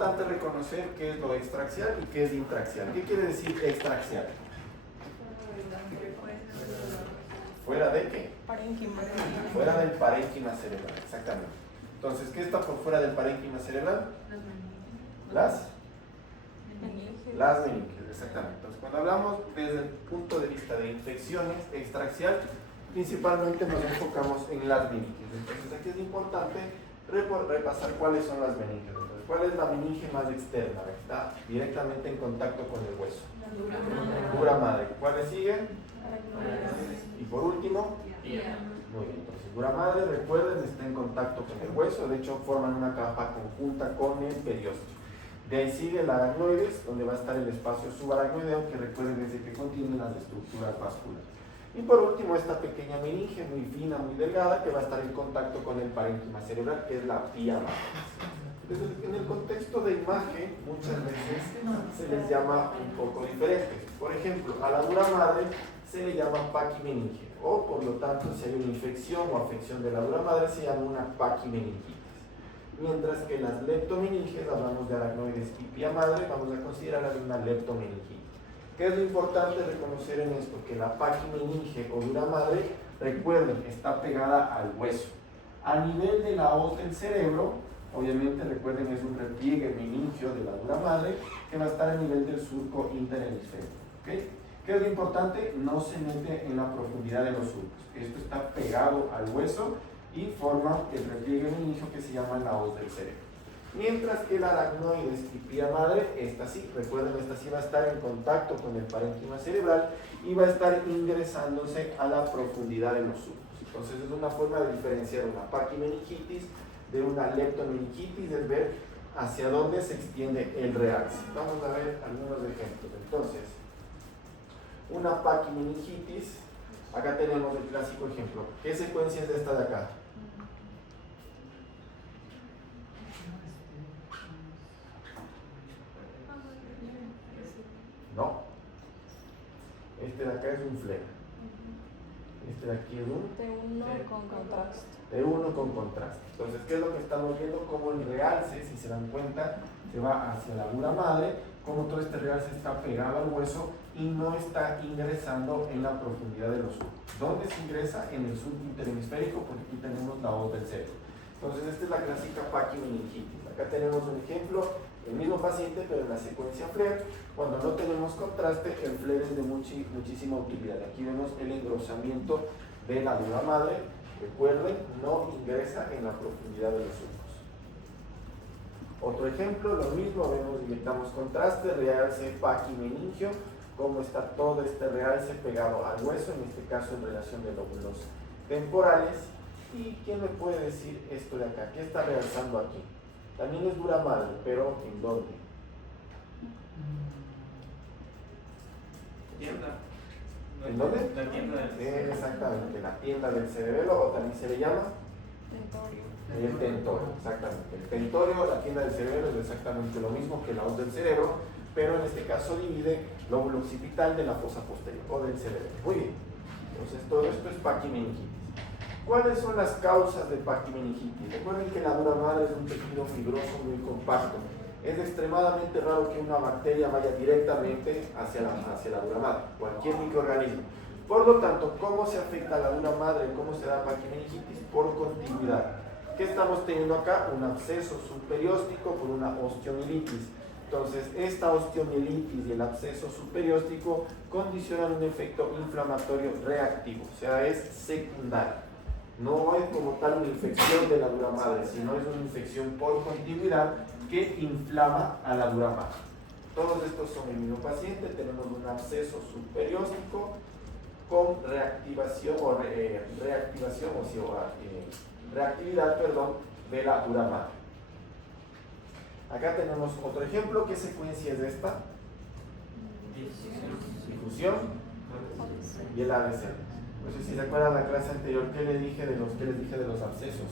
importante reconocer qué es lo extraaxial y qué es intraaxial. ¿Qué quiere decir extraaxial? ¿Fuera de qué? Fuera del parénquima cerebral, exactamente. Entonces, ¿qué está por fuera del parénquima cerebral? Las meninges, exactamente. Entonces, cuando hablamos desde el punto de vista de infecciones extraaxial, principalmente nos enfocamos en las meninges. Entonces, aquí es importante repasar cuáles son las meninges. Entonces, ¿cuál es la meninge más externa? Está directamente en contacto con el hueso. Dura madre. ¿Cuáles siguen? Y por último, muy bien. Entonces, dura madre, recuerden, está en contacto con el hueso. De hecho, forman una capa conjunta con el periósteo. De ahí sigue el aracnoides, donde va a estar el espacio subaracnoideo, que recuerden desde que contiene las estructuras vasculares. Y por último, esta pequeña meninge, muy fina, muy delgada, que va a estar en contacto con el parénquima cerebral, que es la pía madre. En el contexto de imagen, muchas veces se les llama un poco diferentes. Por ejemplo, a la dura madre se le llama paquimeninge, o por lo tanto, si hay una infección o afección de la dura madre, se llama una paquimeningitis. Mientras que las leptomeninges, hablamos de aracnoides y pía madre, vamos a considerarlas una leptomeningitis. ¿Qué es lo importante reconocer en esto? Que la paquimeninge o dura madre, recuerden, está pegada al hueso. A nivel de la hoz del cerebro, obviamente recuerden es un repliegue meningio de la dura madre que va a estar a nivel del surco interhemisférico. ¿Okay? ¿Qué es lo importante? No se mete en la profundidad de los surcos. Esto está pegado al hueso y forma el repliegue meningio que se llama la hoz del cerebro. Mientras que el aracnoides y pía madre, esta sí, recuerden, esta sí va a estar en contacto con el parénquima cerebral y va a estar ingresándose a la profundidad de los surcos. Entonces es una forma de diferenciar una paquimeningitis de una leptomeningitis, es ver hacia dónde se extiende el realce. Vamos a ver algunos ejemplos. Entonces, una paquimeningitis, acá tenemos el clásico ejemplo. ¿Qué secuencia es esta de acá? No. Este de acá es un flema. Este de aquí es un T1 con contraste. T1 con contraste. Entonces, ¿qué es lo que estamos viendo? Como el realce, si se dan cuenta, se va hacia la dura madre, como todo este realce está pegado al hueso y no está ingresando en la profundidad de los surcos. ¿Dónde se ingresa? En el surco interhemisférico, porque aquí tenemos la hoz del cerebro. Entonces, esta es la clásica paquimeningitis. Acá tenemos un ejemplo, el mismo paciente, pero en la secuencia FLAIR. Cuando no tenemos contraste, el FLAIR es de muchísima utilidad. Aquí vemos el engrosamiento de la dura madre. Recuerden, no ingresa en la profundidad de los surcos. Otro ejemplo, lo mismo, vemos, inyectamos contraste, realce paquimeningio, cómo está todo este realce pegado al hueso, en este caso en relación de lóbulos temporales. ¿Y quién me puede decir esto de acá? ¿Qué está realzando aquí? También es dura madre, pero ¿en dónde? Tienda. ¿En dónde? La tienda del Exactamente, la tienda del cerebelo, o también se le llama Tentorio. el tentorio, exactamente. El tentorio, la tienda del cerebelo, es exactamente lo mismo que la hoz del cerebro, pero en este caso divide lóbulo occipital de la fosa posterior o del cerebelo. Muy bien. Entonces todo esto es paquimeningitis. ¿Cuáles son las causas de paquimeningitis? Recuerden que la dura madre es un tejido fibroso muy compacto. Es extremadamente raro que una bacteria vaya directamente hacia la dura madre, cualquier microorganismo. Por lo tanto, ¿cómo se afecta a la dura madre? ¿Cómo se da paquimeningitis? Por continuidad. ¿Qué estamos teniendo acá? Un absceso subperióstico por una osteomielitis. Entonces, esta osteomielitis y el absceso subperióstico condicionan un efecto inflamatorio reactivo, o sea, es secundario. No es como tal una infección de la dura madre, sino es una infección por continuidad que inflama a la dura madre. Todos estos son el mismo paciente, tenemos un absceso subperióstico con reactividad de la dura madre. Acá tenemos otro ejemplo. ¿Qué secuencia es esta? Difusión y el ABC. No sé si se acuerdan la clase anterior, ¿qué les dije de los abscesos?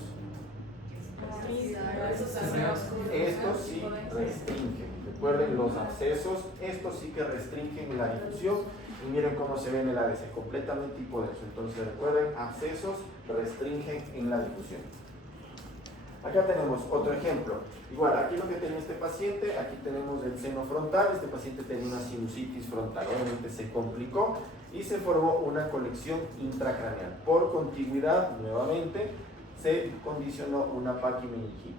Estos sí restringen. Recuerden, los abscesos, estos sí que restringen la difusión. Y miren cómo se ve en el ABC, completamente hipodenso. Entonces recuerden, abscesos restringen en la difusión. Acá tenemos otro ejemplo. Igual, aquí lo que tenía este paciente, aquí tenemos el seno frontal. Este paciente tenía una sinusitis frontal, obviamente se complicó y se formó una colección intracraneal. Por contigüidad, nuevamente, se condicionó una paquimeningitis.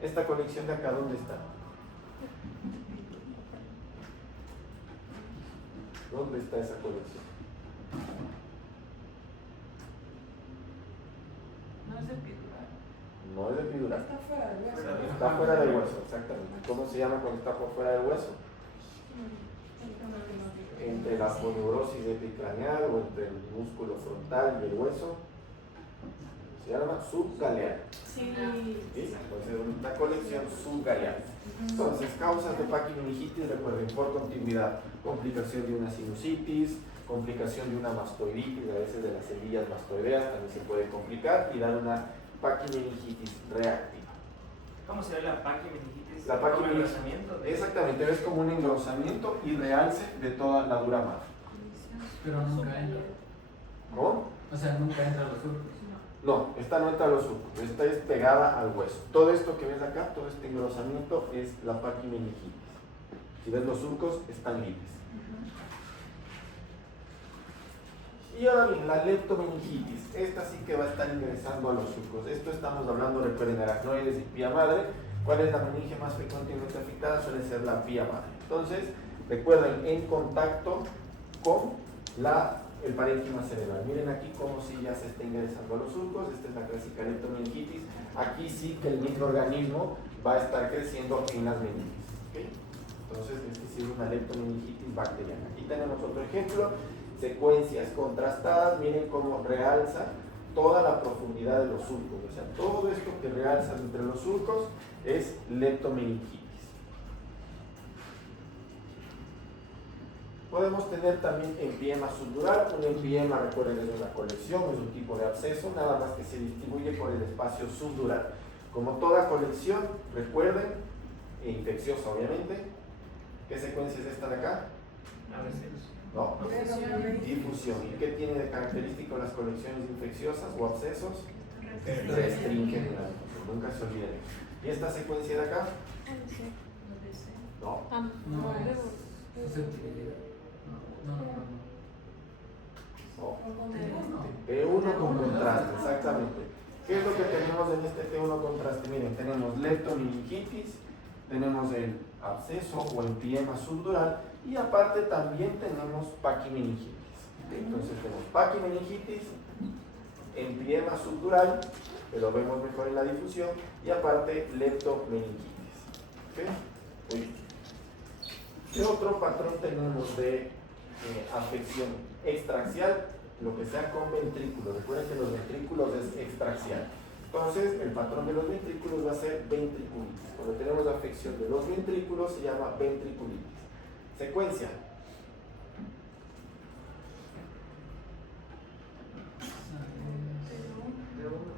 ¿Esta colección de acá dónde está? ¿Dónde está esa colección? No es epidural. No es epidural. Está fuera del hueso. Está fuera del hueso, exactamente. ¿Cómo se llama cuando está por fuera del hueso? Entre la poneurosis epicraneal o entre el músculo frontal y el hueso. Se llama subgaleal. Sí. ¿Sí? Entonces, una colección subgaleal. Entonces, causas de paquimeningitis, recuerden, por continuidad, complicación de una sinusitis, complicación de una mastoiditis, a veces de las semillas mastoideas también se puede complicar y dar una paquimeningitis reactiva. ¿Cómo se ve la paquimeningitis? La ¿Como engrosamiento? Exactamente, es como un engrosamiento y realce de toda la dura madre. Pero nunca entra. ¿Cómo? O sea, nunca entra a los surcos. No, esta no entra a los surcos, esta es pegada al hueso. Todo esto que ves acá, todo este engrosamiento es la paquimeningitis. Si ves los surcos, están libres. Y ahora bien, la leptomeningitis, esta sí que va a estar ingresando a los surcos. Esto estamos hablando, recuerden, aracnoides y pía madre. ¿Cuál es la meninge más frecuentemente afectada? Suele ser la pía madre. Entonces, recuerden, en contacto con el parénquima cerebral. Miren aquí cómo si ya se está ingresando a los surcos. Esta es la clásica leptomeningitis. Aquí sí que el microorganismo va a estar creciendo en las meninges. ¿Okay? Entonces, este sí es una leptomeningitis bacteriana. Aquí tenemos otro ejemplo. Secuencias contrastadas, miren cómo realza toda la profundidad de los surcos, o sea, todo esto que realza entre los surcos es leptomeningitis. Podemos tener también empiema subdural. Un empiema, recuerden, es una colección, es un tipo de absceso, nada más que se distribuye por el espacio subdural. Como toda colección, recuerden, infecciosa obviamente. ¿Qué secuencia es esta de acá? A veces. No, difusión. ¿Y qué tiene de característico las colecciones infecciosas o abscesos? Restringen la difusión, nunca se olviden. ¿Y esta secuencia de acá? No. No, es susceptibilidad. No. T1 con contraste, exactamente. ¿Qué es lo que tenemos en este T1 contraste? Miren, tenemos leptomeningitis, tenemos el absceso o empiema subdural y aparte también tenemos paquimeningitis. Entonces tenemos paquimeningitis, empiema subdural, que lo vemos mejor en la difusión, y aparte leptomeningitis. ¿Okay? Muy bien. ¿Qué otro patrón tenemos de afección extraxial? Lo que sea con ventrículos. Recuerden que los ventrículos es extraxial. Entonces, el patrón de los ventrículos va a ser ventriculitis. Cuando tenemos afección de los ventrículos se llama ventriculitis. Secuencia.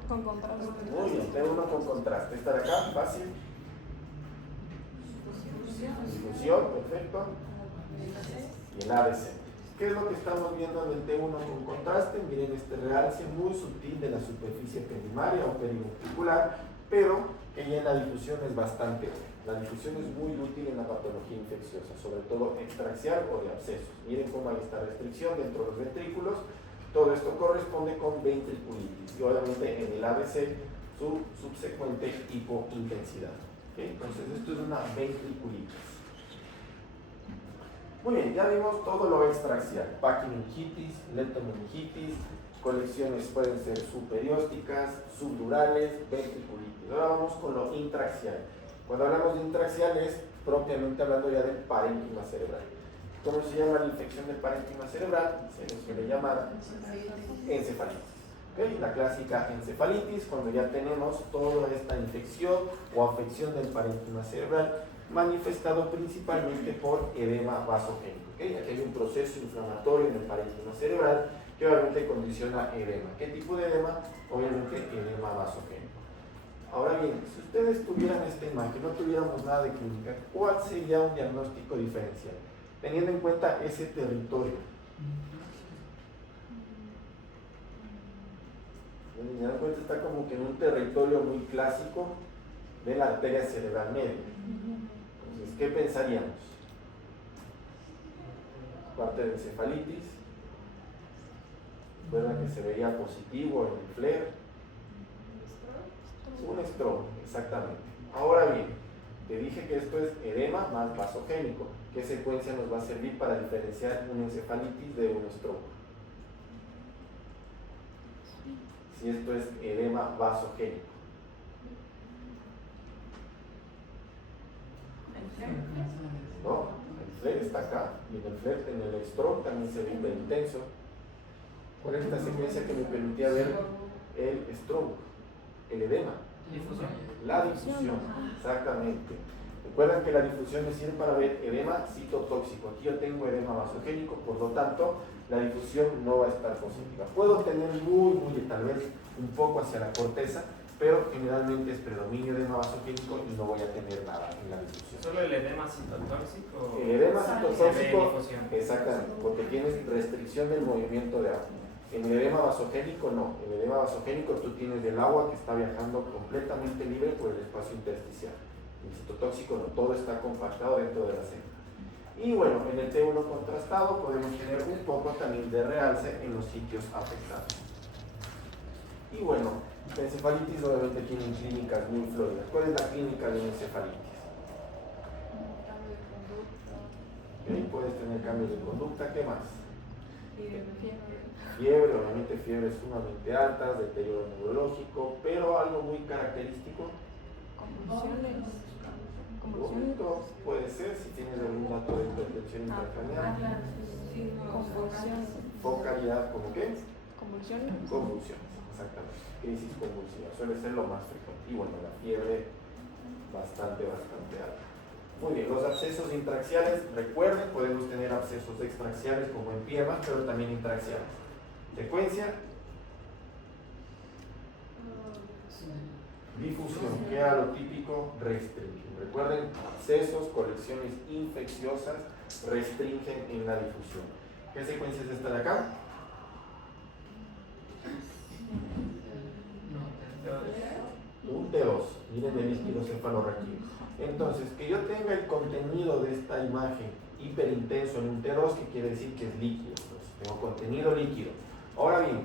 Con contraste. Muy bien, T1 con contraste. Esta de acá, fácil. Difusión, perfecto. Y el ABC. ¿Qué es lo que estamos viendo en el T1 con contraste? Miren este realce muy sutil de la superficie perimaria o periventricular, pero que ya en la difusión es bastante útil. La difusión es muy útil en la patología infecciosa, sobre todo extraxial o de abscesos. Miren cómo hay esta restricción dentro de los ventrículos. Todo esto corresponde con ventriculitis y obviamente en el ABC su subsecuente hipointensidad. ¿Okay? Entonces esto es una ventriculitis. Muy bien, ya vimos todo lo extraxial, paquimeningitis, leptomeningitis, colecciones pueden ser superiósticas, subdurales, ventriculitis. Ahora vamos con lo intraxial. Cuando hablamos de intraxial es propiamente hablando ya del parénquima cerebral. ¿Cómo se llama la infección del parénquima cerebral? Se le suele llamar encefalitis. ¿Okay? La clásica encefalitis, cuando ya tenemos toda esta infección o afección del parénquima cerebral, manifestado principalmente por edema vasogénico. ¿Okay? Aquí hay un proceso inflamatorio en el parénquima cerebral que obviamente condiciona edema. ¿Qué tipo de edema? Obviamente edema vasogénico. Ahora bien, si ustedes tuvieran esta imagen, no tuviéramos nada de clínica, ¿cuál sería un diagnóstico diferencial? Teniendo en cuenta ese territorio. Si se dan cuenta, está como que en un territorio muy clásico de la arteria cerebral media. Entonces, ¿qué pensaríamos? Parte de encefalitis. Recuerda que se veía positivo en el FLAIR. Un stroke, exactamente. Ahora bien, te dije que esto es edema más vasogénico. ¿Qué secuencia nos va a servir para diferenciar una encefalitis de un stroke? Si esto es edema vasogénico. No, el FLAIR está acá. Y en el FLAIR, en el stroke también se ve intenso. Por esta secuencia que me permitía ver el stroke, el edema. Difusión. La difusión, exactamente. Recuerden que la difusión me sirve para ver edema citotóxico. Aquí yo tengo edema vasogénico, por lo tanto, la difusión no va a estar positiva. Puedo tener tal vez un poco hacia la corteza, pero generalmente es predominio edema vasogénico y no voy a tener nada en la difusión. ¿Solo el edema citotóxico? El edema se ve citotóxico, difusión. exactamente, porque tienes restricción del movimiento de agua. En el edema vasogénico no, en el edema vasogénico tú tienes el agua que está viajando completamente libre por el espacio intersticial. En el citotóxico no, todo está compactado dentro de la célula. Y bueno, en el T1 contrastado podemos tener un poco también de realce en los sitios afectados. Y bueno, la encefalitis obviamente tiene clínicas muy floridas. ¿Cuál es la clínica de una encefalitis? Cambio de conducta. ¿Ok? Puedes tener cambios de conducta, ¿qué más? Fiebre. Obviamente fiebres sumamente altas, deterioro neurológico, pero algo muy característico, Convulsiones. vómito, puede ser si tienes algún dato de hipertensión intracraneal, Convulsiones. focalidad, ¿como qué? Convulsiones. Convulsiones, exactamente, crisis convulsiva, suele ser lo más frecuente, y bueno, la fiebre bastante alta. Muy bien, los abscesos intraxiales, recuerden, podemos tener abscesos extraxiales como en piernas, pero también intraxiales. Secuencia, difusión, que era lo típico, restringen. Recuerden, abscesos, colecciones infecciosas restringen en la difusión. ¿Qué secuencia es esta de acá? Un T2, miren el líquido cefalorraquídeo. Entonces, que yo tenga el contenido de esta imagen hiperintenso en un T2, que quiere decir que es líquido. Entonces, tengo contenido líquido. Ahora bien,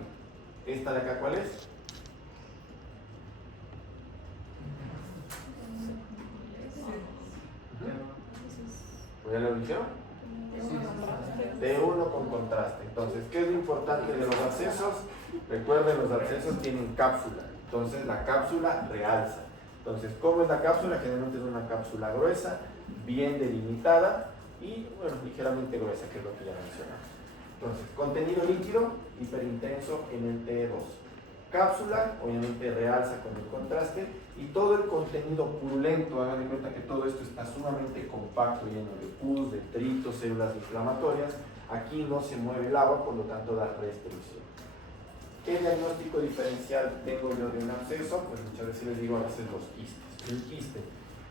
¿esta de acá cuál es? ¿Ya lo dijeron? T1 con contraste. Entonces, ¿qué es lo importante de los abscesos? Recuerden, los abscesos tienen cápsula. Entonces, la cápsula realza. Entonces, ¿cómo es la cápsula? Generalmente es una cápsula gruesa, bien delimitada y, bueno, ligeramente gruesa, que es lo que ya mencionamos. Entonces, contenido líquido, hiperintenso en el T2. Cápsula, obviamente realza con el contraste, y todo el contenido purulento, hagan de cuenta que todo esto está sumamente compacto, lleno de pus, detritos, células inflamatorias. Aquí no se mueve el agua, por lo tanto da restricción. ¿Qué diagnóstico diferencial tengo yo de un absceso? Pues muchas veces les digo a veces los quistes. Un quiste.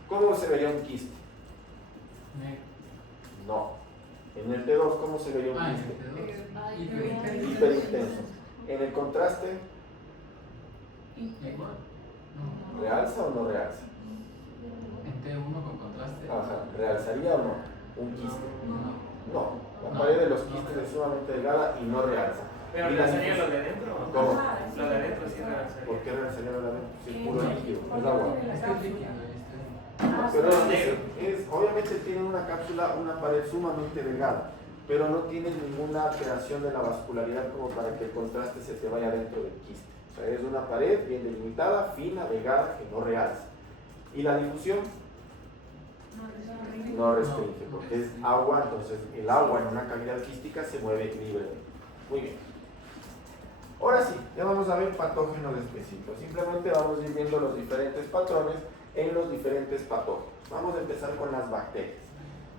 ¿Cómo se vería un quiste? No. En el T2, ¿cómo se vería un quiste? Hiperintenso. En el contraste, Igual. No. ¿realza o no realza? En T1 con contraste. Ajá, ¿realzaría o no? Un quiste. No. No. La pared de los quistes es sumamente delgada y no realza. ¿Pero Y la realzaría difusión- lo de adentro? ¿Cómo? Lo de adentro sí realzaría. ¿Por qué realzaría lo de adentro? Si es puro líquido, es agua. Es que es líquido. Pero obviamente tiene una cápsula, una pared sumamente delgada, pero no tiene ninguna alteración de la vascularidad como para que el contraste se te vaya dentro del quiste. O sea, es una pared bien delimitada, fina, delgada, que no realza. Y la difusión no restringe, porque es agua, entonces el agua en una cavidad quística se mueve libremente. Muy bien. Ahora sí, ya vamos a ver patógenos específicos. Simplemente vamos a ir viendo los diferentes patrones en los diferentes patógenos. Vamos a empezar con las bacterias.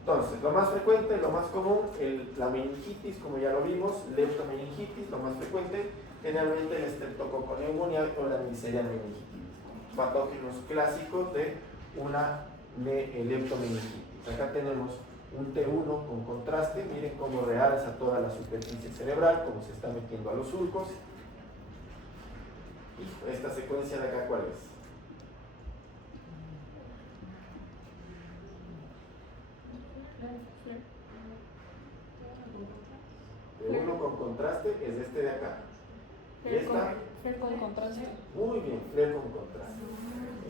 Entonces, lo más frecuente, lo más común, la meningitis, como ya lo vimos, leptomeningitis, lo más frecuente, generalmente el Streptococcus pneumoniae o la Neisseria meningitis. Patógenos clásicos de una leptomeningitis. Acá tenemos un T1 con contraste, miren cómo realza toda la superficie cerebral, cómo se está metiendo a los surcos. Hijo, esta secuencia de acá, ¿cuál es? De uno con contraste es este de acá. Y esta, Flair con contraste. muy bien, Flair con contraste.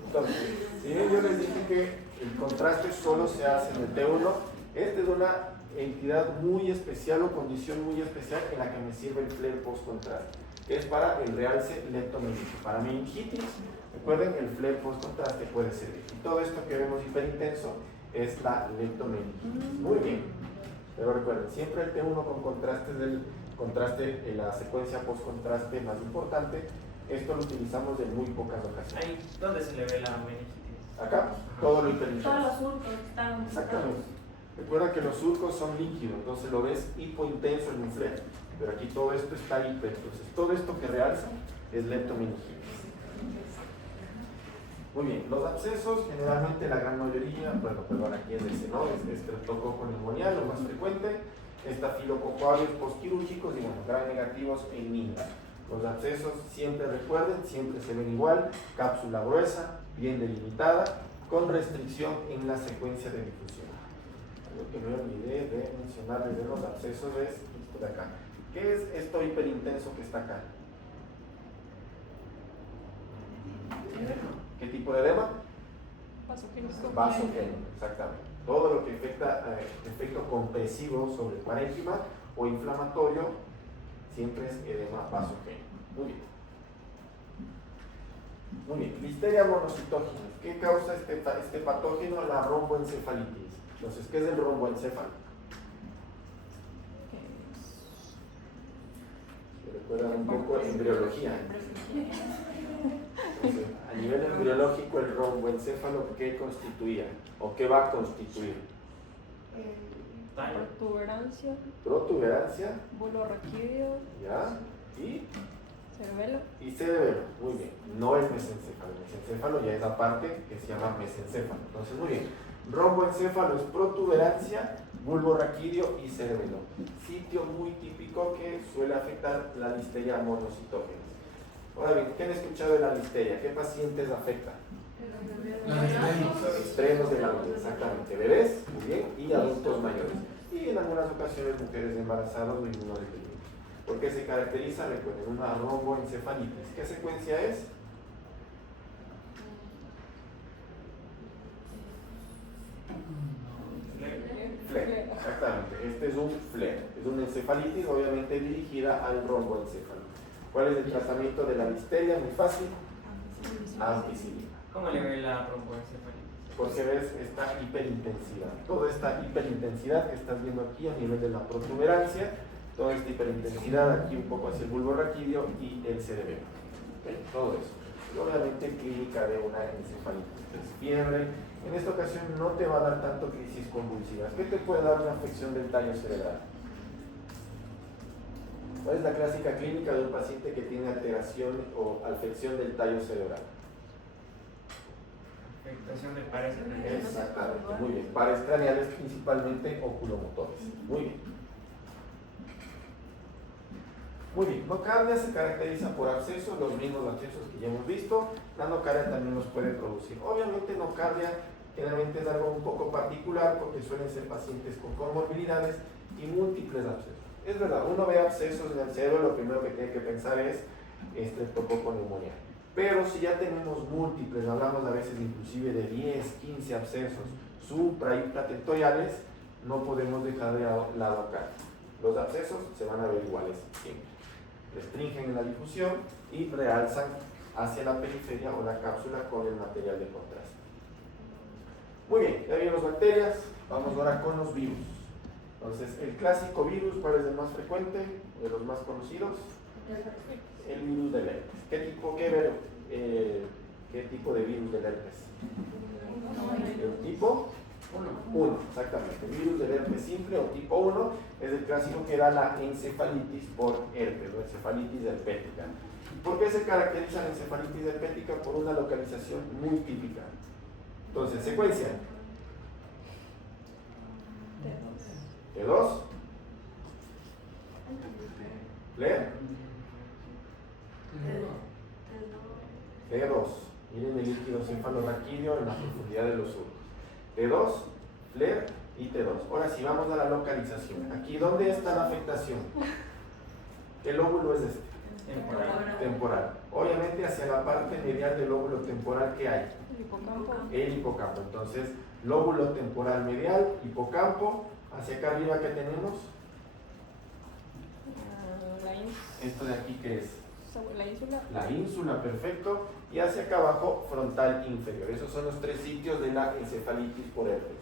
Entonces, si bien yo les dije que el contraste solo se hace en el T1, esta es una entidad muy especial o condición muy especial en la que me sirve el Flair post-contraste, que es para el realce leptomeningitis. Para meningitis, recuerden, el Flair post-contraste puede servir. Y todo esto que vemos hiperintenso es la leptomeningitis. Muy bien. Pero recuerden, siempre el T1 con contraste es el contraste en la secuencia post-contraste más importante. Esto lo utilizamos en muy pocas ocasiones. Ahí, ¿dónde se le ve la meningitis? Acá, todo lo hiperintenso. Todos los surcos están. Exactamente. Recuerda que los surcos son líquidos, entonces lo ves hipointenso en un Flair. Pero aquí todo esto está hiper. Entonces, todo esto que realza es leptomeningitis. Muy bien, los abscesos, generalmente la gran mayoría, bueno, perdón, aquí es ese, ¿no? Es estreptococo neumonial, lo más frecuente, estafilococoides postquirúrgicos y bueno, gram negativos en niños. Los abscesos siempre recuerden, siempre se ven igual, cápsula gruesa, bien delimitada, con restricción en la secuencia de difusión. Algo que me olvidé de mencionarles de los abscesos es esto de acá. ¿Qué es esto hiperintenso que está acá? ¿Qué tipo de edema? Vasogénico. Vasogénico, exactamente. Todo lo que afecta efecto compresivo sobre el parénquima o inflamatorio siempre es edema vasogénico. Muy bien. Muy bien. Listeria monocitógena. ¿Qué causa este patógeno? La romboencefalitis. Entonces, ¿qué es el romboencéfalo? ¿Se recuerdan un poco de embriología? Entonces, a nivel embriológico, el romboencéfalo, ¿qué constituía? ¿O qué va a constituir? Protuberancia, Protuberancia, bulo raquídeo, ¿ya? cerebelo. Y cerebelo, muy bien. No el mesencéfalo. El mesencéfalo ya es aparte que se llama mesencéfalo. Entonces, muy bien. Romboencéfalo es protuberancia, bulbo raquídeo y cerebelo. Sitio muy típico que suele afectar la listeria monocitógena. Ahora bien, ¿qué han escuchado de la listeria? ¿Qué pacientes afecta? Los extremos. Extremos de la vida, exactamente. Bebés, muy bien, y adultos mayores. Y en algunas ocasiones mujeres embarazadas o inmunodeprimidas. ¿Por qué se caracteriza? Recuerden, una romboencefalitis. ¿Qué secuencia es? Flair, exactamente. Este es un Flair. Es una encefalitis obviamente dirigida al romboencéfalo. ¿Cuál es el tratamiento de la listeria? Muy fácil. Ampicilina. ¿Cómo le ve la romboencefalitis? Porque ves esta hiperintensidad. Toda esta hiperintensidad que estás viendo aquí a nivel de la protuberancia, toda esta hiperintensidad aquí un poco hacia el bulbo raquídeo y el cerebelo. ¿Okay? Todo eso. Y obviamente clínica de una encefalitis. Es fiebre. En esta ocasión no te va a dar tanto crisis convulsivas. ¿Qué te puede dar una afección del tallo cerebral? ¿Cuál es la clásica clínica de un paciente que tiene alteración o afección del tallo cerebral? Afectación de pares craneales. Exactamente, muy bien. Pares craneales principalmente oculomotores. Muy bien. Muy bien. Nocardia se caracteriza por abscesos, los mismos abscesos que ya hemos visto. La nocardia también los puede producir. Obviamente nocardia generalmente es algo un poco particular porque suelen ser pacientes con comorbilidades y múltiples abscesos. Es verdad, uno ve abscesos en el cerebro, lo primero que tiene que pensar es estreptococo neumonial. Pero si ya tenemos múltiples, hablamos a veces inclusive de 10, 15 abscesos supra y platentoriales, no podemos dejar de lado acá. Los abscesos se van a ver iguales siempre. Restringen en la difusión y realzan hacia la periferia o la cápsula con el material de contraste. Muy bien, ya vimos bacterias, vamos ahora con los virus. Entonces, el clásico virus, ¿cuál es el más frecuente? De los más conocidos. El virus del herpes. ¿Qué tipo de virus del herpes? El tipo 1, exactamente. El virus del herpes simple o tipo 1 es el clásico que da la encefalitis por herpes, o encefalitis herpética. ¿Por qué se caracteriza la encefalitis herpética? Por una localización muy típica. Entonces, secuencia. T2. Flair. T2, FLAIR y T2. Ahora sí, vamos a la localización. Aquí, ¿dónde está la afectación? ¿Qué lóbulo es este? Temporal. Temporal. Obviamente hacia la parte medial del lóbulo temporal, ¿qué hay? El hipocampo. El hipocampo. Entonces, lóbulo temporal medial, hipocampo. Hacia acá arriba, ¿qué tenemos? Esto de aquí, ¿qué es? La ínsula. La ínsula, perfecto. Y hacia acá abajo, frontal inferior. Esos son los tres sitios de la encefalitis por herpes.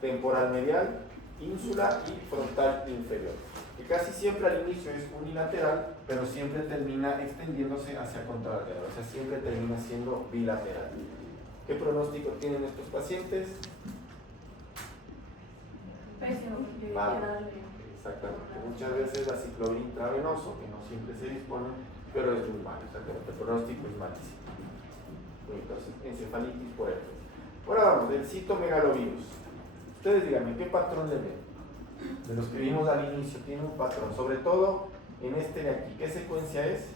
Temporal medial, ínsula y frontal inferior. Que casi siempre al inicio es unilateral, pero siempre termina extendiéndose hacia contralateral. O sea, siempre termina siendo bilateral. ¿Qué pronóstico tienen estos pacientes? Pésimo. Malo. Exactamente. Muchas veces la ciclovir intravenoso, que no siempre se dispone, pero es muy malo. Exactamente. El pronóstico es malísimo. Entonces, encefalitis por herpes. Ahora vamos, del citomegalovirus. Ustedes díganme, ¿qué patrón le ven? De los que vimos al inicio, tiene un patrón. Sobre todo en este de aquí. ¿Qué secuencia es?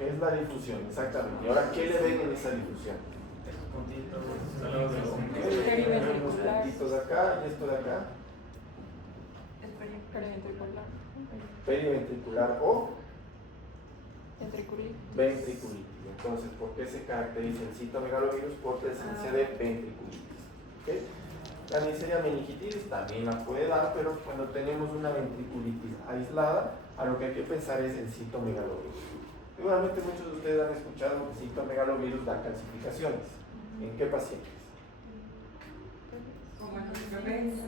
Es la difusión, exactamente. ¿Y ahora qué le ven en esa difusión? Esos puntitos al lado de los Tenemos puntitos de acá y esto de acá. Periventricular. Periventricular o Ventriculitis. ventriculitis. Entonces, ¿por qué se caracteriza el citomegalovirus? Por presencia de ventriculitis. ¿Ok? La Neisseria meningitis también la puede dar, pero cuando tenemos una ventriculitis aislada, a lo que hay que pensar es el citomegalovirus. Seguramente muchos de ustedes han escuchado que el citomegalovirus da calcificaciones. ¿En qué pacientes?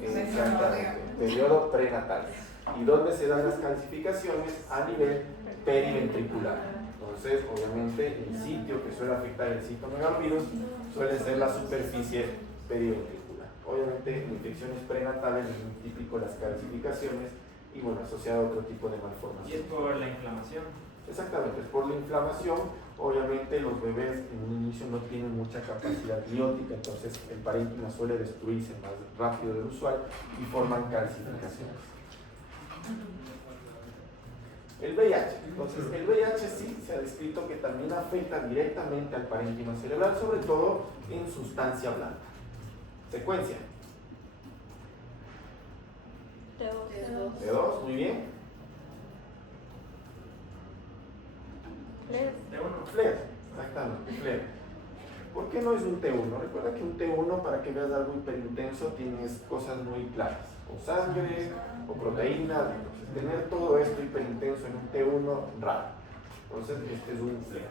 Exactamente, periodo prenatal. ¿Y dónde se dan las calcificaciones? A nivel periventricular. Entonces, obviamente, el sitio que suele afectar el citomegalovirus suele ser la superficie periventricular. Obviamente, en infecciones prenatales es muy típico las calcificaciones y, bueno, asociado a otro tipo de Y es malformación. por la inflamación. Exactamente, es por la inflamación. Obviamente los bebés en un inicio no tienen mucha capacidad biótica, entonces el parénquima suele destruirse más rápido de lo usual y forman calcificaciones. El VIH, entonces el VIH sí se ha descrito que también afecta directamente al parénquima cerebral, sobre todo en sustancia blanca. Secuencia. T2. T2, muy bien. FLAIR. De uno. FLAIR, exactamente, FLAIR. ¿Por qué no es un T1? Recuerda que un T1, para que veas algo hiperintenso, tienes cosas muy claras, o sangre, o proteínas. Entonces, tener todo esto hiperintenso en un T1, raro. Entonces, este es un FLAIR.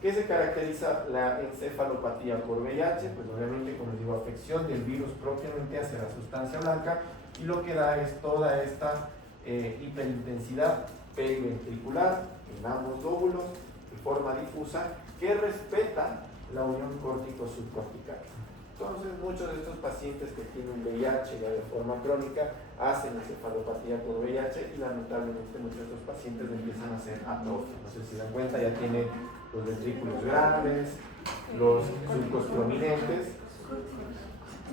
¿Qué se caracteriza la encefalopatía por VIH? Pues obviamente, como les digo, afección del virus propiamente hacia la sustancia blanca, y lo que da es toda esta hiperintensidad periventricular en ambos lóbulos de forma difusa que respeta la unión córtico-subcortical. Entonces, muchos de estos pacientes que tienen VIH ya de forma crónica hacen encefalopatía por VIH y lamentablemente muchos de estos pacientes empiezan a hacer atrofia. No sé si se dan cuenta, ya tiene los ventrículos grandes, los surcos prominentes.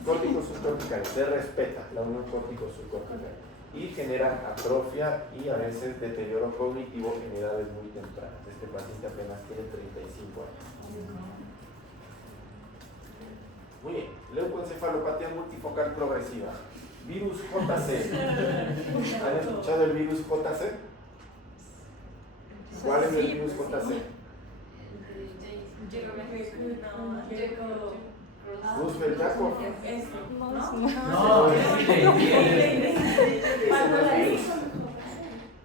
Córtico-subcortical, se respeta la unión córtico-subcortical y genera atrofia y a veces deterioro cognitivo en edades muy tempranas. Este paciente apenas tiene 35 años. Muy bien, leucoencefalopatía multifocal progresiva. Virus JC. ¿Han escuchado el virus JC? ¿Cuál es el virus JC? Roosevelt-Jacob.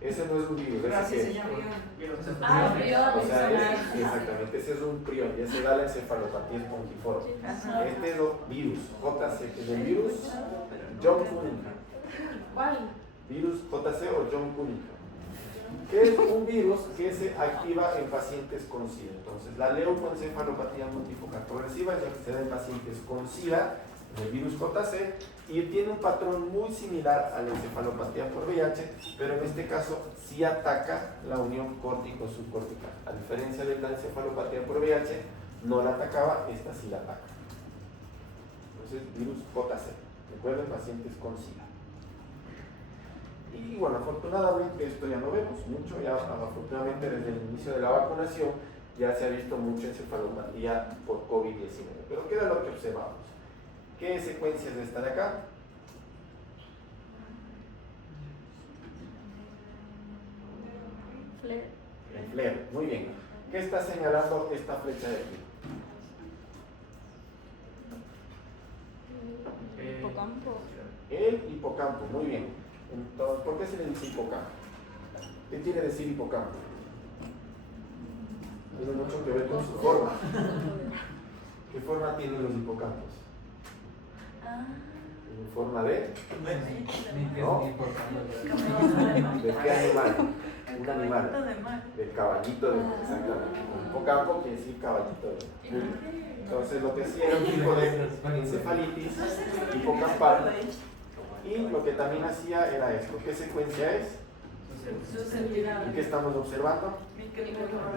Ese no es un virus, ese que es. O sea, exactamente, ese es un prion, ya se da la encefalopatía espongiforme. Este es un virus, JC, que es el virus John Cunningham. ¿Cuál? Virus JC o John Cunningham, que es un virus que se activa en pacientes con SIDA. Entonces, la leucoencefalopatía multifocal progresiva es la que se da en pacientes con SIDA, el virus JC, y tiene un patrón muy similar a la encefalopatía por VIH, pero en este caso sí ataca la unión córtico-subcortical. A diferencia de la encefalopatía por VIH, no la atacaba, esta sí la ataca. Entonces, virus JC, recuerden, pacientes con SIDA. Y bueno, afortunadamente esto ya no vemos mucho, ya afortunadamente desde el inicio de la vacunación ya se ha visto mucha encefalopatía por COVID-19. Pero ¿qué era lo que observamos? ¿Qué secuencias están acá? Flare. El flare, muy bien. ¿Qué está señalando esta flecha de aquí? Hipocampo. El hipocampo, muy bien. Entonces, ¿por qué se le dice hipocampo? ¿Qué quiere decir hipocampo? Tiene mucho que ver con su forma. ¿Qué forma tienen los hipocampos? ¿En forma de? ¿No? ¿De qué animal? Un animal. Del caballito de, exactamente. Un hipocampo quiere decir caballito de. Entonces lo que hacía era un tipo de encefalitis hipocampal. Y lo que también hacía era esto. ¿Qué secuencia es? ¿Y qué estamos observando?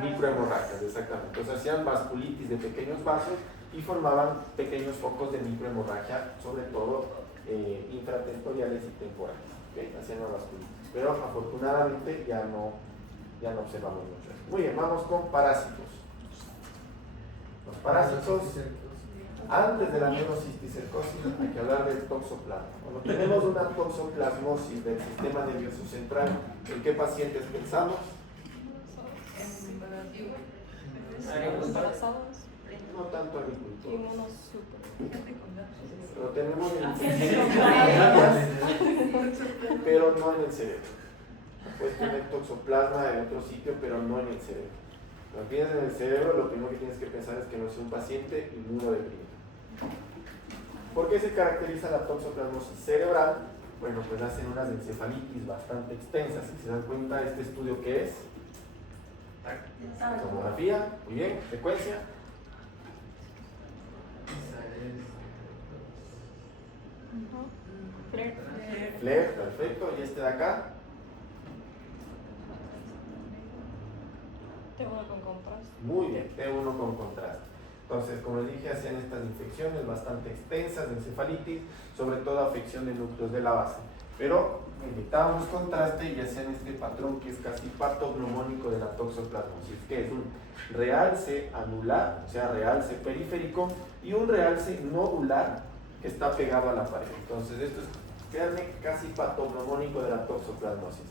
Microhemorragias, exactamente. Entonces hacían vasculitis de pequeños vasos y formaban pequeños focos de microhemorragia, sobre todo intratentoriales y temporales. ¿Okay? Hacían la vasculitis. Pero afortunadamente ya no observamos mucho eso. Muy bien, vamos con parásitos. Los parásitos, antes de la neurocisticercosis, hay que hablar del toxoplasma. Cuando tenemos una toxoplasmosis del sistema nervioso central, ¿en qué pacientes pensamos? Embarazados. No tanto agricultores. Inmunosupresores. Pero tenemos pero no en el cerebro. Puedes tener toxoplasma en otro sitio, pero no en el cerebro. Cuando tienes en el cerebro, lo primero que tienes que pensar es que no es un paciente inmunodeprimido. ¿Por qué se caracteriza la toxoplasmosis cerebral? Bueno, pues hacen unas encefalitis bastante extensas. Si se dan cuenta, ¿este estudio qué es? Tomografía, muy bien, secuencia. Flare. Flare, perfecto. ¿Y este de acá? T1 con contraste. Muy bien, T1 con contraste. Entonces, como les dije, hacían estas infecciones bastante extensas de encefalitis, sobre todo afección de núcleos de la base. Pero inyectábamos contraste y hacían este patrón que es casi patognomónico de la toxoplasmosis, que es un realce anular, o sea, realce periférico, y un realce nodular que está pegado a la pared. Entonces, esto es, créanme, casi patognomónico de la toxoplasmosis.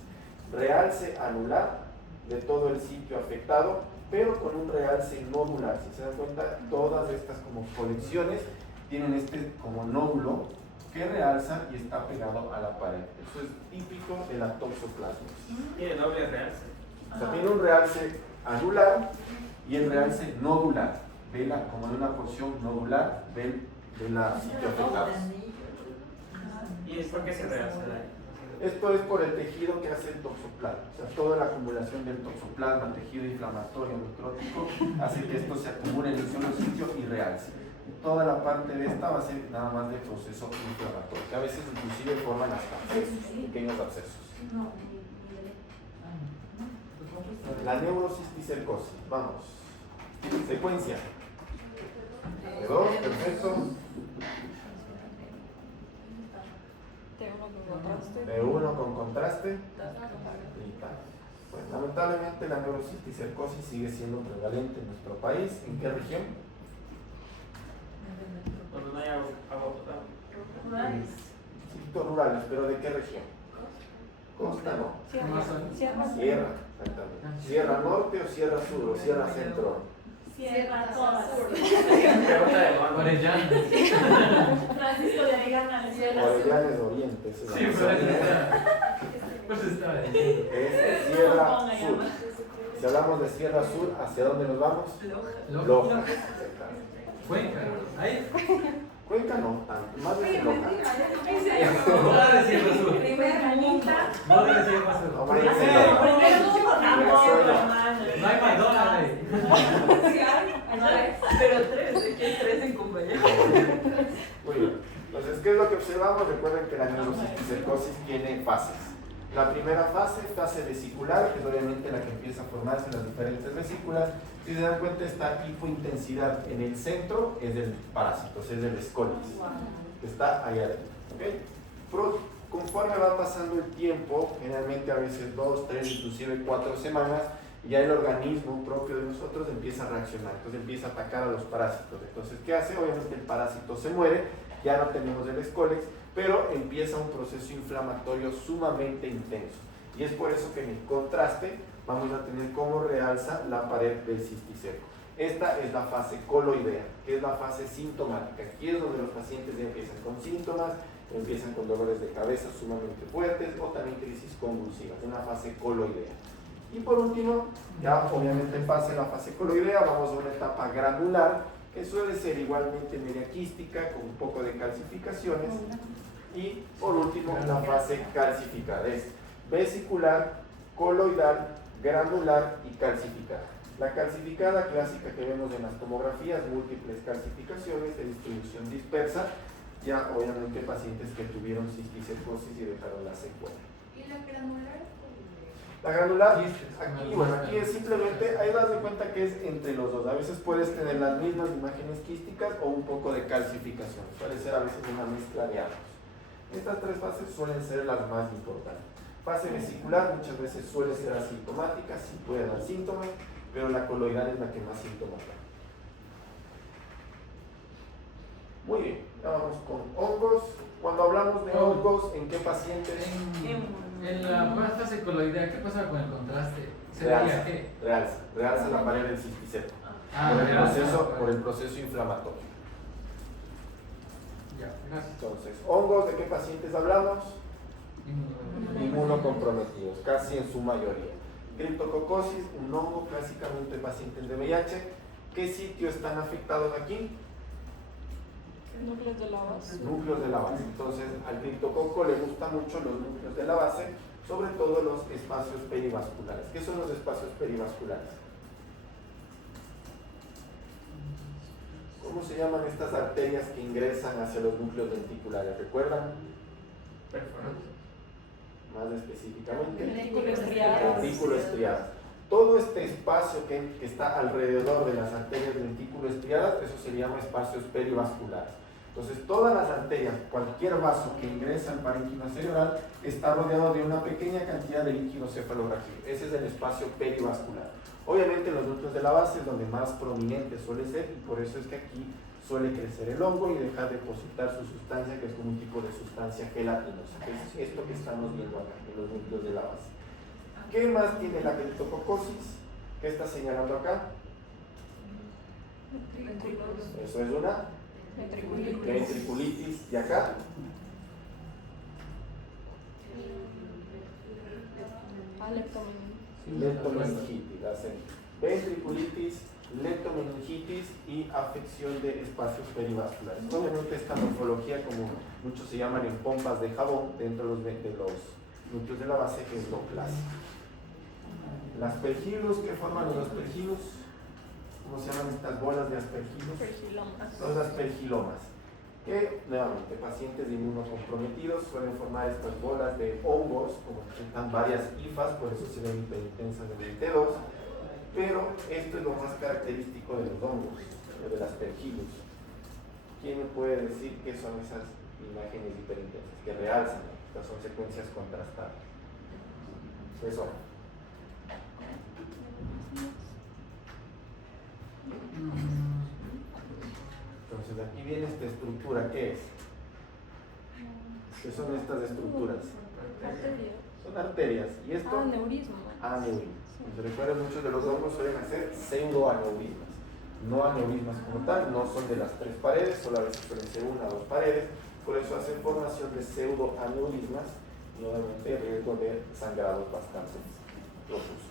Realce anular de todo el sitio afectado, pero con un realce nodular. Si se dan cuenta, todas estas como colecciones tienen este como nódulo que realza y está pegado a la pared. Eso es típico de la toxoplasmosis. Tiene doble realce. O sea, tiene un realce anular y el realce nodular, como de una porción nodular de la sitio afectado. ¿Y es por qué se realza? Esto es por el tejido que hace el toxoplasma, o sea, toda la acumulación del toxoplasma, tejido inflamatorio, necrótico, hace que esto se acumule en un solo sitio y realce. Toda la parte de esta va a ser nada más de proceso inflamatorio, que a veces inclusive forman hasta abscesos, pequeños abscesos. La neurocisticercosis, vamos. Secuencia. ¿2? Perfecto. T1 con contraste. B1 con contraste. Y tal. Pues lamentablemente la neurocisticercosis sigue siendo prevalente en nuestro país. ¿En qué región? Cuando no hay agua potable. Sitios rurales, pero ¿de qué región? Costa, ¿no? Sierra. Sierra, exactamente. ¿Sierra Norte o Sierra Sur o Sierra Centro? Sierra todas. Pregunta de Juan. Orellana. Francisco le digan al cielo. Orellanes Oriente, esa es la Sí, zona. pues estaba diciendo. Es Sierra Sur. Si hablamos de Sierra Sur, ¿hacia dónde nos vamos? Loja. Exactamente. Cuenca. Ahí. Cuenca no, tanto, más de Loja. No debe decir Jesús. Primera pregunta. No debe decir Jesús. No, más de Loja. No hay McDonald's ahí. Pero tres, ¿de qué tres en compañía? Muy bien. Entonces, ¿qué es lo que observamos? Recuerden que la neurocisticercosis tiene fases. La primera fase vesicular, que es obviamente la que empieza a formarse en las diferentes vesículas. Si se dan cuenta, esta hipointensidad en el centro es del parásito, es del escolis, que está ahí adentro. ¿Okay? conforme va pasando el tiempo, generalmente a veces 2, 3, inclusive 4 semanas, ya el organismo propio de nosotros empieza a reaccionar, entonces empieza a atacar a los parásitos. Entonces, ¿qué hace? Obviamente el parásito se muere, ya no tenemos el Scolex, pero empieza un proceso inflamatorio sumamente intenso. Y es por eso que en el contraste vamos a tener como realza la pared del cisticerco. Esta es la fase coloidea, que es la fase sintomática. Aquí es donde los pacientes ya empiezan con síntomas, empiezan con dolores de cabeza sumamente fuertes o también crisis convulsivas, una fase coloidea. Y por último, ya obviamente pase la fase coloidea, vamos a una etapa granular, que suele ser igualmente media quística, con un poco de calcificaciones. Y por último, la fase calcificada, es vesicular, coloidal, granular y calcificada. La calcificada clásica que vemos en las tomografías, múltiples calcificaciones de distribución dispersa, ya obviamente pacientes que tuvieron cisticercosis y dejaron la secuela. ¿Y la granular? La granular, aquí, bueno, aquí es simplemente, ahí das de cuenta que es entre los dos. A veces puedes tener las mismas imágenes quísticas o un poco de calcificación. Suele ser a veces una mezcla de ambos. Estas tres fases suelen ser las más importantes. Fase vesicular muchas veces suele ser asintomática, sí puede dar síntomas, pero la coloidal es la que más síntomas da. Muy bien, ya vamos con hongos. Cuando hablamos de hongos, ¿en qué pacientes? En la fase coloidea, ¿qué pasa con el contraste? Realza, ¿Sería qué? realza la pared del cisticerco Realza. por el proceso inflamatorio. Ya, gracias. Entonces, hongos, ¿de qué pacientes hablamos? Inmunocomprometidos, casi en su mayoría. Criptococosis, un hongo clásicamente en pacientes de VIH. ¿Qué sitio están afectados aquí? Núcleos de la base. Núcleos de la base. Entonces, al criptococo le gustan mucho los núcleos de la base, sobre todo los espacios perivasculares. ¿Qué son los espacios perivasculares? ¿Cómo se llaman estas arterias que ingresan hacia los núcleos denticulares? ¿Recuerdan? Perforante. Más específicamente. Dentículo estriado. Dentículo estriado. Todo este espacio que está alrededor de las arterias dentículo estriadas, eso se llama espacios perivasculares. Entonces, todas las arterias, cualquier vaso que ingresa al parénquima cerebral, está rodeado de una pequeña cantidad de líquido cefalorraquídeo. Ese es el espacio perivascular. Obviamente, los núcleos de la base es donde más prominente suele ser, y por eso es que aquí suele crecer el hongo y dejar depositar su sustancia, que es como un tipo de sustancia gelatinosa, que es esto que estamos viendo acá, en los núcleos de la base. ¿Qué más tiene la criptococosis? ¿Qué está señalando acá? Eso es una ventriculitis. ¿Y acá? Leptomeningitis. Ventriculitis, leptomeningitis y afección de espacios perivasculares. Obviamente esta morfología, como muchos se llaman en pompas de jabón, dentro de los núcleos de la base, que es lo clásico. Las aspergillus, ¿qué forman los aspergillus? ¿Cómo se llaman estas bolas de aspergillus? Los aspergilomas, que nuevamente pacientes de inmunocomprometidos suelen formar estas bolas de hongos, como están varias hifas, por eso se ven hiperintensas en el T2, pero esto es lo más característico de los hongos, del aspergillus. ¿Quién me puede decir qué son esas imágenes hiperintensas que realzan? Estas son secuencias contrastadas. ¿Qué son? Entonces aquí viene esta estructura, ¿qué es? ¿Qué son estas estructuras? Son arterias. ¿Y esto? Aneurisma. Aneurismas. Entonces recuerden, muchos de los hongos suelen hacer pseudoaneurismas. No aneurismas como tal, no son de las tres paredes, solo a veces suelen ser una o dos paredes, por eso hacen formación de pseudoaneurismas y obviamente riesgo de sangrados bastante profusos.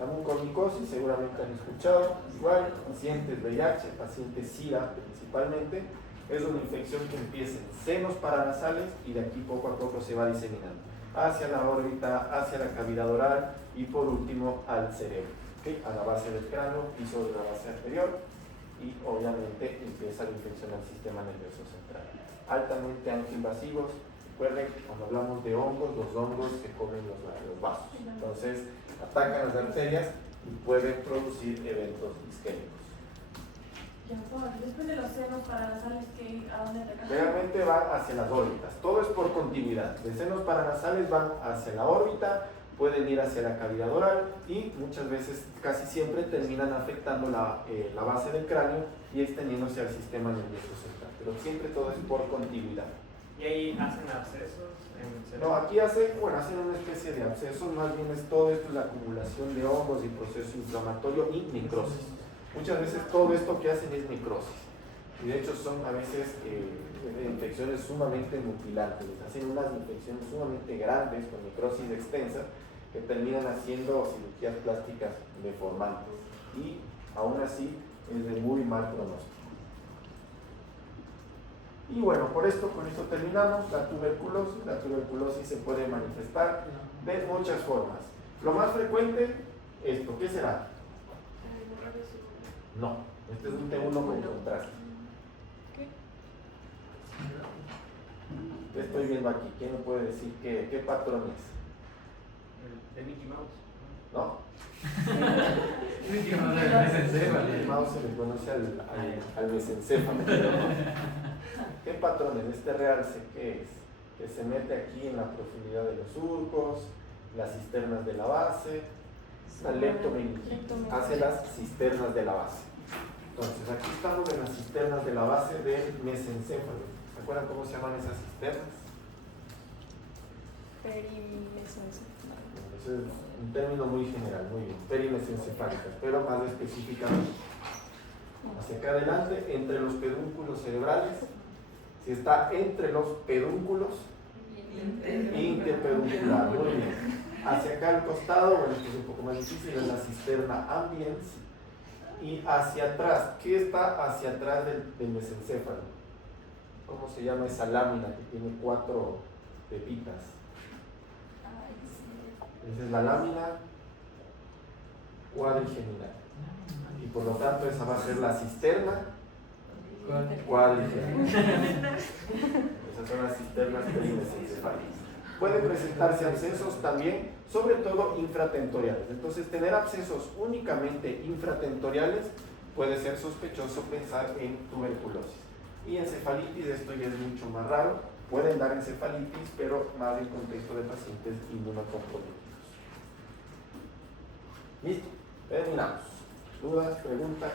La mucormicosis, seguramente han escuchado, igual, pacientes VIH, pacientes SIDA principalmente, es una infección que empieza en senos paranasales y de aquí poco a poco se va diseminando hacia la órbita, hacia la cavidad oral y por último al cerebro, ¿okay? A la base del cráneo, piso de la base anterior y obviamente empieza la infección al sistema nervioso central. Altamente antiinvasivos, recuerden que cuando hablamos de hongos, los hongos se comen los vasos, entonces atacan las arterias y pueden producir eventos isquémicos. Después de los senos paranasales, ¿a dónde atacan? Realmente va hacia las órbitas, todo es por continuidad. De senos paranasales van hacia la órbita, pueden ir hacia la cavidad oral y muchas veces, casi siempre, terminan afectando la base del cráneo y extendiéndose al sistema nervioso central. Pero siempre todo es por continuidad. ¿Y ahí hacen abscesos en el No, cerebro? aquí hacen una especie de abscesos, más bien es todo esto, la acumulación de hongos y proceso inflamatorio y necrosis. Muchas veces todo esto que hacen es necrosis. Y de hecho son a veces infecciones sumamente mutilantes. Hacen unas infecciones sumamente grandes con necrosis extensa que terminan haciendo cirugías plásticas deformantes. Y aún así es de muy mal pronóstico. Y bueno, con esto terminamos. La tuberculosis se puede manifestar de muchas formas. Lo más frecuente, esto, ¿qué será? No, este es un T1 con contraste. ¿Qué estoy viendo aquí? ¿Quién me puede decir qué patrón es? De Mickey Mouse. ¿No? Mickey Mouse es mesencéfalo. El mouse se le conoce al mesencéfalo. ¿Qué patrón es? Este realce, ¿qué es? Que se mete aquí en la profundidad de los surcos, las cisternas de la base, la leptomeningitis, hace las cisternas de la base. Entonces, aquí estamos en las cisternas de la base del mesencéfalo. ¿Se acuerdan cómo se llaman esas cisternas? Perimesencefálica. Ese es un término muy general, muy bien. Perimesencefálicas, pero más específicamente. Hacia acá adelante, entre los pedúnculos cerebrales. Si está entre los pedúnculos, interpeduncular, muy bien. Hacia acá al costado, bueno, esto es un poco más difícil, es la cisterna ambiens. Y hacia atrás, ¿qué está hacia atrás del mesencéfalo? ¿Cómo se llama esa lámina que tiene 4 pepitas? Esa es la lámina cuadrigeminal. Y por lo tanto esa va a ser la cisterna cuadrigeminal. Esas son las cisternas perimesencefálicas. Pueden presentarse abscesos también, sobre todo infratentoriales. Entonces, tener abscesos únicamente infratentoriales puede ser sospechoso pensar en tuberculosis. Y encefalitis, esto ya es mucho más raro. Pueden dar encefalitis, pero más en contexto de pacientes inmunocomprometidos. Listo, terminamos. ¿Dudas, preguntas?